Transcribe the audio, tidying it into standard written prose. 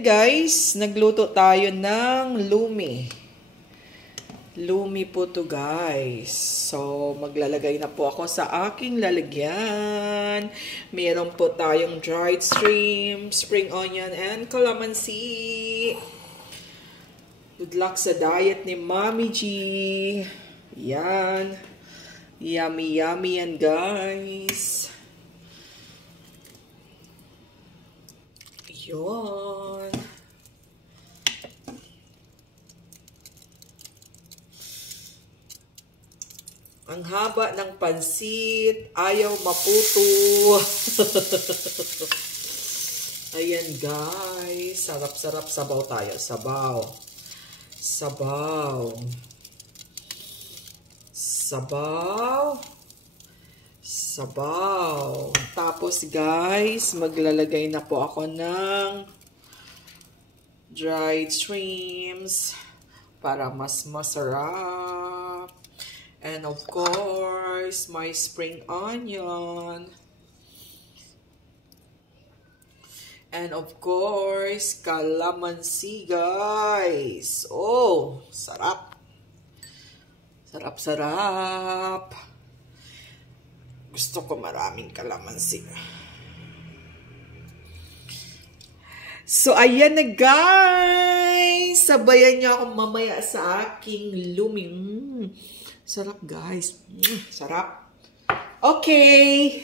Guys, nagluto tayo ng lumi. Lumi po to guys. So, maglalagay na po ako sa aking lalagyan. Meron po tayong dried shrimp, spring onion, and calamansi. Good luck sa diet ni Mommy G. Yan. Yummy, yummy yan guys. Yun. Ang haba ng pansit, ayaw maputo. Ayan guys, sarap-sarap. Sabaw tayo, sabaw. Sabaw. Sabaw. Sabaw. Tapos guys, maglalagay na po ako ng dried shrimps para mas masarap. And of course, my spring onion. And of course, calamansi guys. Oh, sarap. Sarap-sarap. Gusto ko maraming calamansi. So, ayan na guys. Sabayan niyo ako mamaya sa aking luming. Sarap guys. Sarap. Okay.